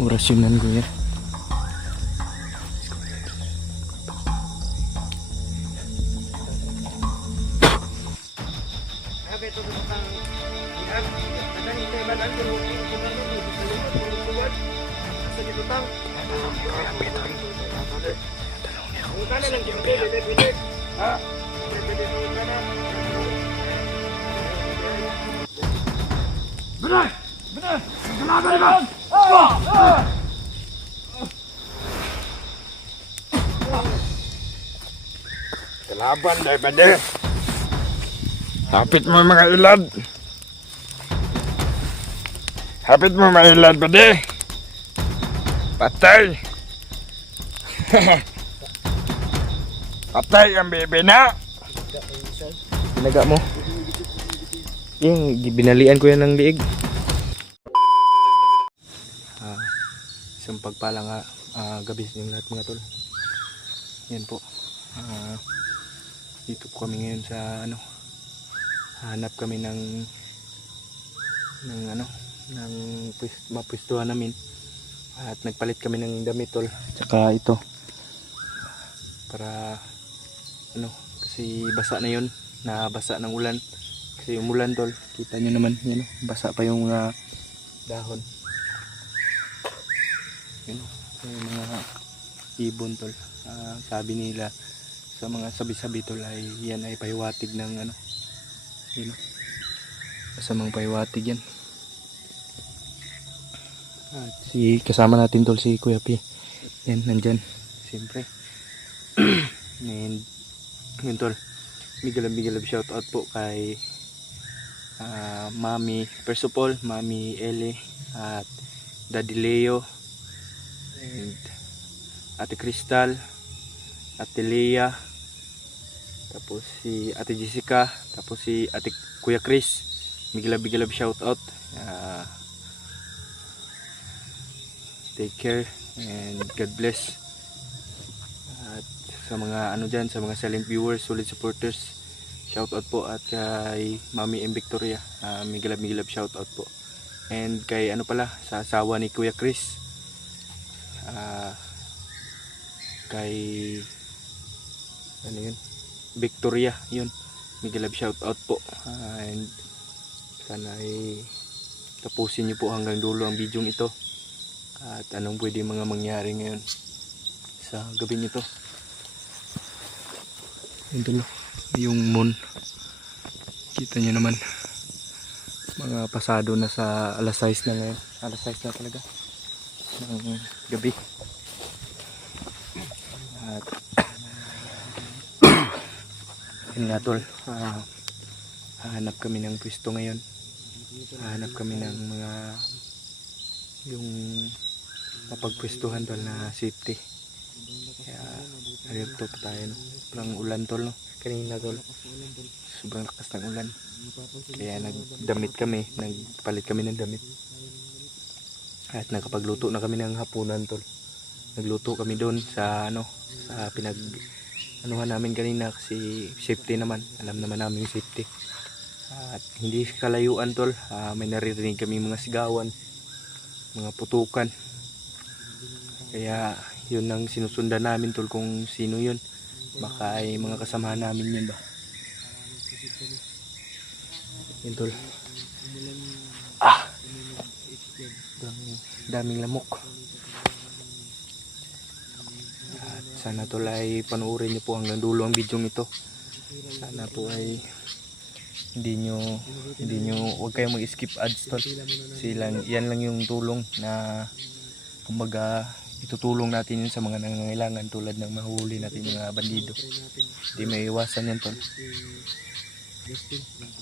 Orasyonan ko ya. Benar! Benar! Kenapa bang? Kelaban daripada hapit mo mga ilad. Hapit mo mga ilad pade. Patay. Patay ang bebe na. Pinaga mo. Yung binalian ko yan ng liig. Isang pagpalang gabi sa lahat mga tol. Yan po. Dito po kami ngayon sa hanap kami ng mapwestuhan namin. At nagpalit kami ng damit tol. Tsaka ito. Para kasi basa na yun. Nabasa ng ulan. Kasi yung ulan tol, kita nyo naman, yan, basa pa yung dahon. Yan, yung mga ibon tol. Sabi nila sa mga sabi-sabi tol ay yan ay pahiwatig ng yun, kasamang pahiwatig yan. At kasama natin tol si Kuya P. Yan, nandyan, siyempre. And yun tol, bigilab shout out po kay Mami, first of all, Mami Ele at Daddy Leo and Ate Crystal, Ate Lea, tapos si Ate Jessica, tapos si Ate Kuya Chris. Bigilab shout out. Take care and God bless. At sa mga dyan, sa mga silent viewers, solid supporters, shout out po. At kay Mami M. Victoria, migilab shout out po. And kay pala, sa asawa ni Kuya Chris, kay yun, Victoria, yun, migilab shout out po. And sana ay tapusin nyo po hanggang dulo ang video ito. At anong pwede mga mangyari ngayon sa gabi nito. Yun tulo, yung moon, kita nyo naman, mga pasado na sa alas 6 na ngayon. Alas 6 na talaga ng gabi. At yun nga tol, hahanap kami ng pwesto ngayon. Hahanap kami ng mga yung mapagpwestuhan tol na safety. Kaya narito pa tayo, parang ulan tol, kanina tol, sobrang lakas ng ulan. Kaya nagpalit kami ng damit. At nakapagluto na kami ng hapunan tol. Nagluto kami doon sa sa namin kanina kasi safety naman. Alam naman namin yung safety. At hindi kalayuan tol, may naririnig kami mga sigawan, mga putukan. Kaya yun ang sinusundan namin tol, kung sino yun. Baka ay mga kasamahan namin yun ba. Yun tol. Daming lamok. At sana tol ay panoorin nyo po hanggang dulo ang video ito. Sana po ay hindi nyo huwag kayong mag-skip ads tol. Kasi yan lang yung tulong na kumbaga itutulong natin yun sa mga nangangailangan, tulad ng mahuli natin yung mga bandido. Hindi may iwasan yan tol.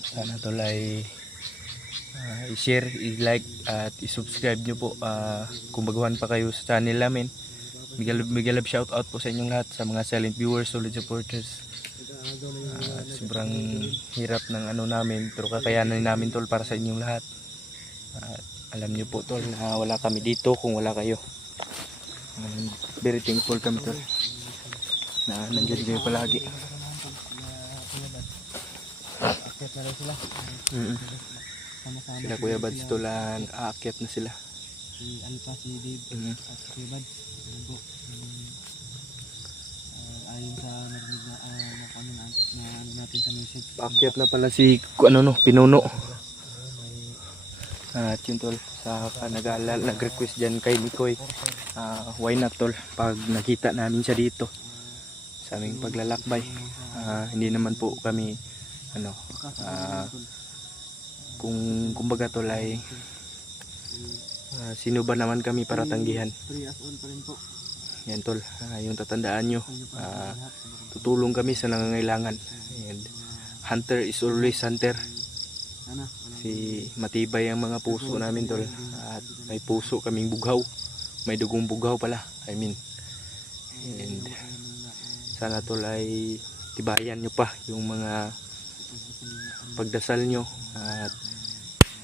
Sana tol ay i-share, i-like at i-subscribe nyo po kung baguhan pa kayo sa channel namin. Bigilab shout out po sa inyong lahat, sa mga silent viewers, solid supporters. Sobrang hirap ng namin, pero kakayanan namin tol para sa inyong lahat. Alam nyo po tol na wala kami dito kung wala kayo. Very thankful kami tol na nandiyan kayo palagi. Sila Kuya Bads tol, aakyat na sila. si Alpha, si Dave, Mhm. at si Kuya Bad. Ano po, ayon sa narinig na, ano natin sa message. Paakyat na pala si Pinuno. May At yun tol, nag-request dyan kay Mikoy. Why not tol, pag nakita namin siya dito sa aming paglalakbay. Hindi naman po kami kumbaga tol ay sino ba naman kami para tanggihan. 3 years old pa rin po. Yan tol, yung tatandaan nyo, tutulong kami sa nangangailangan. And hunter is always hunter. Sana, Si matibay ang mga puso namin tol, at may puso kaming bughaw, may dugong bughaw pala, I mean. And sana tol ay tibayan nyo pa yung mga pagdasal nyo, at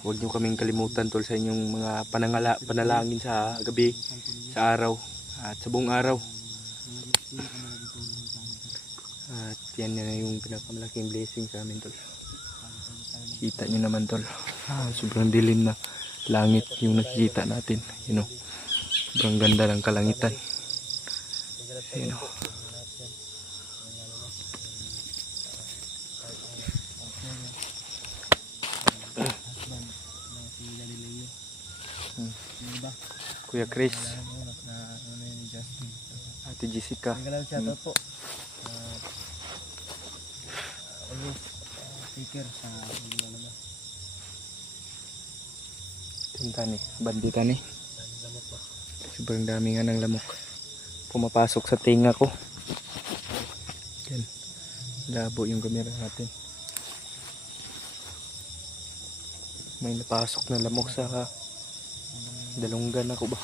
huwag nyo kaming kalimutan tol sa inyong mga panalangin sa gabi, sa araw at sa buong araw. At yan na yung pinakamalaking blessing sa amin tol. Kita nyo naman tol, sobrang dilim na langit yung nakikita natin, you know. Sobrang ganda ng kalangitan, you know. Kuya Chris, Ate Jessica, shoutout po. Always speaker sa lamok. Tintani, bandita ni. Sobrang dami nga ng lamok. Pumapasok sa tinga ko. Yan. Labo yung camera natin. May napasok na lamok sa dalunggan ako ba.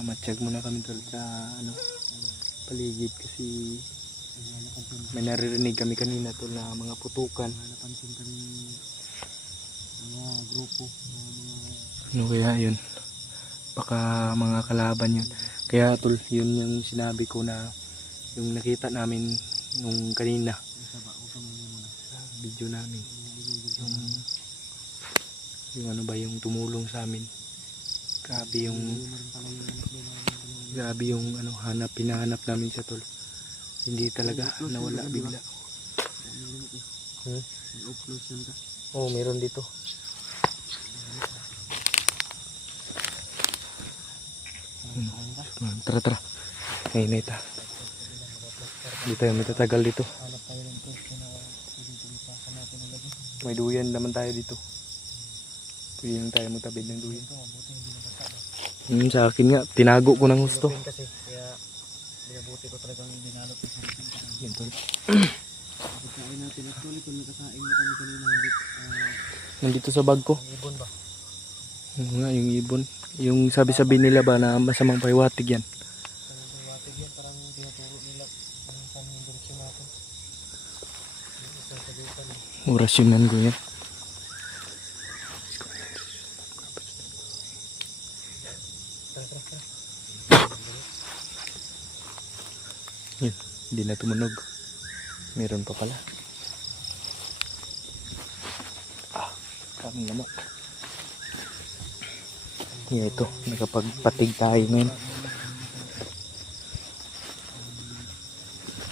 Mamatsyag muna kami tol sa paligid kasi may naririnig kami kanina tol na mga putukan. Napansin kami mga grupo na mga Ano kaya yun? Baka mga kalaban yun. Kaya tol, yun yung sinabi ko na yung nakita namin nung kanina sa video namin. Yung ano ba yung tumulong sa amin. Grabe yung pinahanap namin sa tol. Hindi talaga nawala bigla. Oh, meron dito. Tara. Ngayon ito. Hindi tayo matatagal dito. May duyan naman tayo dito. Pwede lang tayo magtabid ng duyan. Sa akin nga, tinago ko ng gusto. kasi kaya binabuti ko talagang dinalot ko sa akin. Yan tol. Pagkain natin actually kung nakasain na kami kanina hindi Nandito sa bag ko. ibon ba? Oo nga, yung ibon. Yung sabi-sabi nila ba na masamang pahiwatig yan. Parang watig yan, parang tinuturo nila kung saan yung direksyon natin. Orasyonan ko yan. Yun, hindi na tumunog. Meron pa pala. Kaming lamok. Yeah, ito, nakapagpatig tayo ngayon.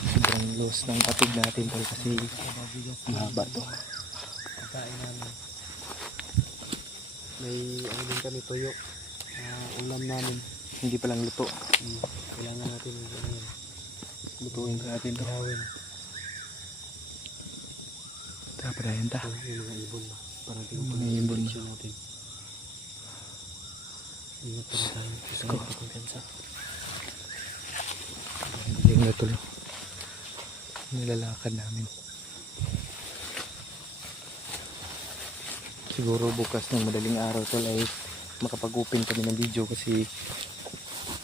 Sobrang loss ng patig natin tol kasi mahaba to. Pagkain namin. May ano din kami tuyo. Ulam namin. Hindi pa lang luto. Kailangan natin ano yun. Lutuin pa natin to. Gawin. Tapadayan ta. Yung mga ibon ba? Parang Mga ibon. direksyon natin. Ingat pa rin tayo. Gusto ko. Kumpensa. Hindi nga tulo. Nilalakad namin. Siguro bukas ng madaling araw tol ay makapag-open kami ng video kasi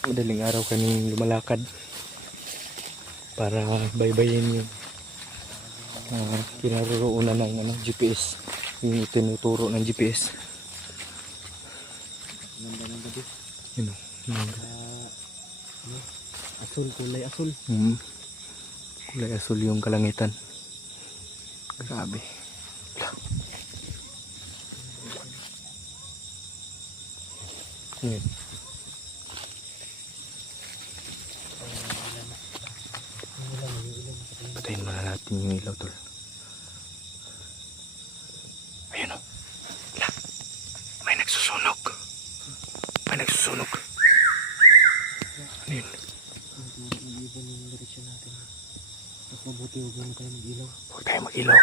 madaling araw kami lumalakad para baybayin yung kinaroroonan ng GPS, yung itinuturo ng GPS. Ganda ng gabi. Yun o. Asul, kulay asul. Kulay asul yung kalangitan. Grabe. Yun. Patayin muna natin yung ilaw, tol. Ayun o. Wala. May nagsusunog. May nagsusunog. Ano yun? Yung ibon yung direksyon natin. Mas mabuti huwag muna tayo mag-ilaw. Huwag tayo mag-ilaw.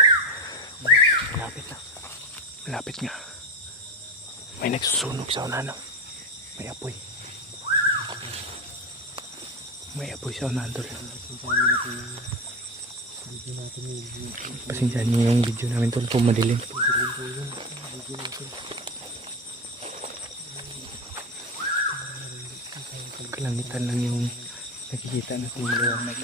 Malapit na. Malapit nga. May nagsusunog sa unahan. May apoy. May apoy sa unahan, tol. Pasensyahan niyo yung video natin. Pasensyahan niyo yung video namin, tol, kung madilim. Madilim po yun. Video natin. Kalangitan lang yung nakikita natin maliwanag.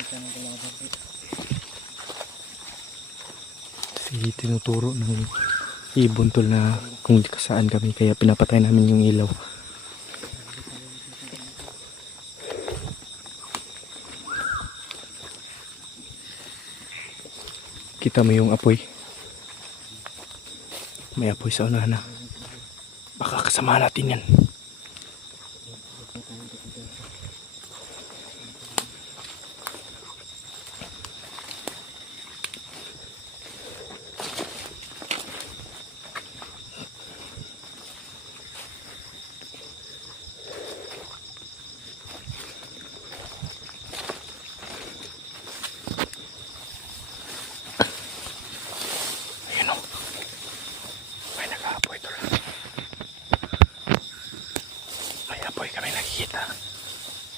Kasi tinuturo ng ibon, tol, na kung saan kami, kaya pinapatay namin yung ilaw. Kita mo yung apoy. May apoy sa unahan na. Baka kasama natin yan. Ayun o. May nag-aapoy, tol. May apoy kami nakikita.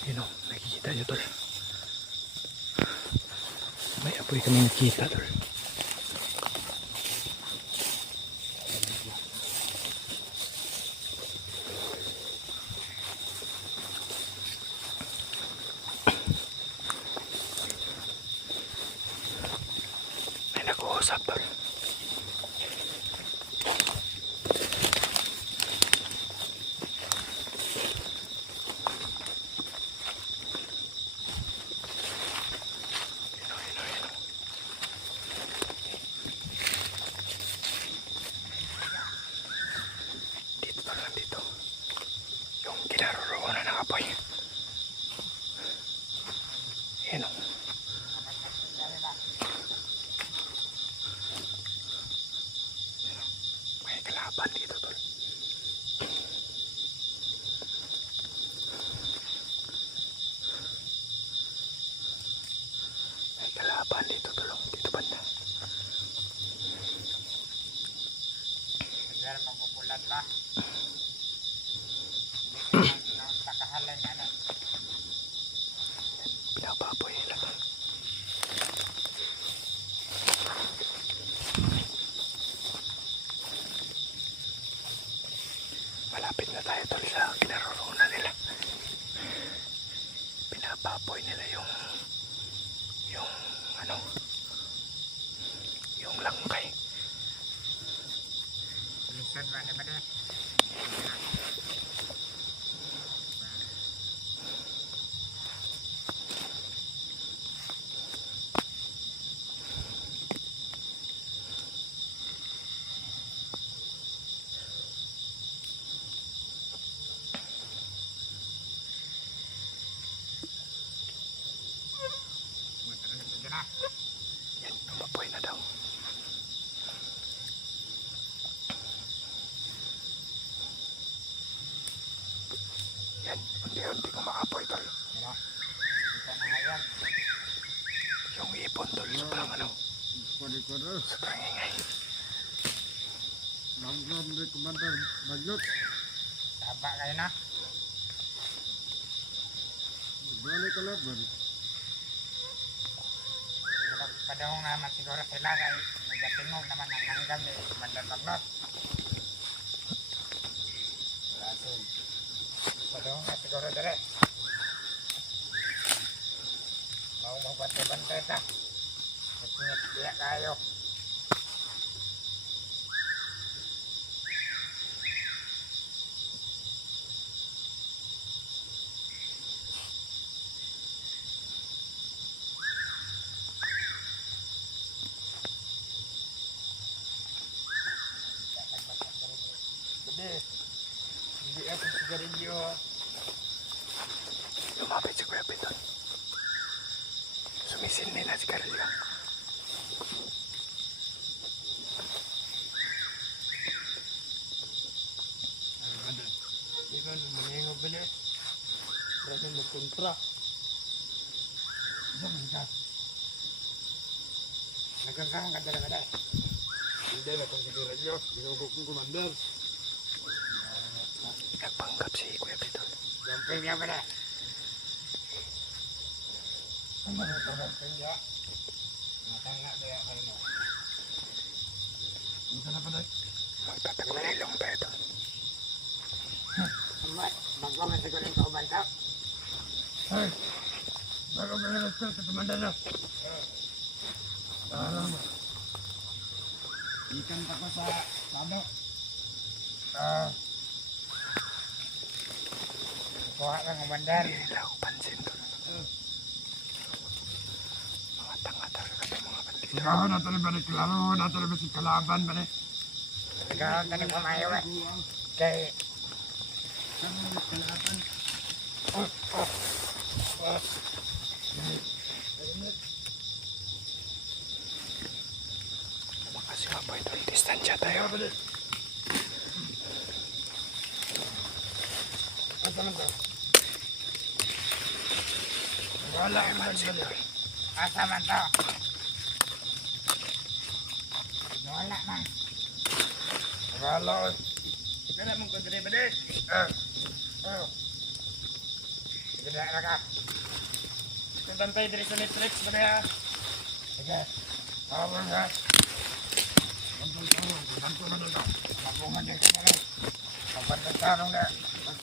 Ayun o. Nakikita nyo, tol. May apoy kami nakikita, tol. May nag-uusap, tol. Dito, tol, nandito. Yung kinaroroonan ng apoy. Ayun o. May kalaban dito, tol. May kalaban dito, tol. Dito banda. Yan, magubulan na. Nakahalay na na. Pinapapoy nila, tol. Malapit na tayo, tol, sa kinaroroonan nila. Pinapapoy nila yung ano, yung langkay. Tulisan ba ni Bade? Yan, tumapoy na daw. Yan, unti-unti kumakapoy, tol. Kita na ngayon. Yung ipon, tol, sobrang ano, Kulit-kulit. sobrang ingay. Ram-ram di Komandan Bagyot. Taba kayo na. Balik ka laban. Padahong naman siguro sila kay nagatingog naman ang langgam ni Komandan Bagyot. Rasul. Padahong na siguro dire. Mau magbantay-bantay ta. Ingat dia kayo. Hindi ako sigarilyo. Lumapit si Kuya Piton. Sumisin nila si Karelio. Ikaw na mangingo bali. Berarti magkontra. Isa man ka. Nagkakang ka talaga dahil. Hindi na kung sigarilyo. Ginugok ng commander. Nagpanggap si Kuya Piton. Yung premium ba dahil? Ano ba ito ng premium? Matanga ba yan kayo mo? Ano ka na pa dahil? Magtatakulilong pa ito. Bago man siguro yung kauban ka. Ay! Bago ka na sa commander na. Alam mo. Ikan pa ko sa sabo. Kuha lang ang bandar. Hindi nila ako pansin to. Mga tanga talaga itong mga bandito. Ikaw na talaga ba klaro na talaga si kalaban ba Ikaw ka nagmamayo eh. Kay Makasih nga po ito. Distansya tayo. ito man to. Wala Ay, pansin to. Asa man to. Wala man. Wala. Ikaw na mong kondre ba dahil? Sige na ka. Kung bantay diri sa Netflix ba dahil? Sige. Tawag ha. Bantay tawag. Bantay na dito. Mapungan din ka na rin. Pagpagkakarong na.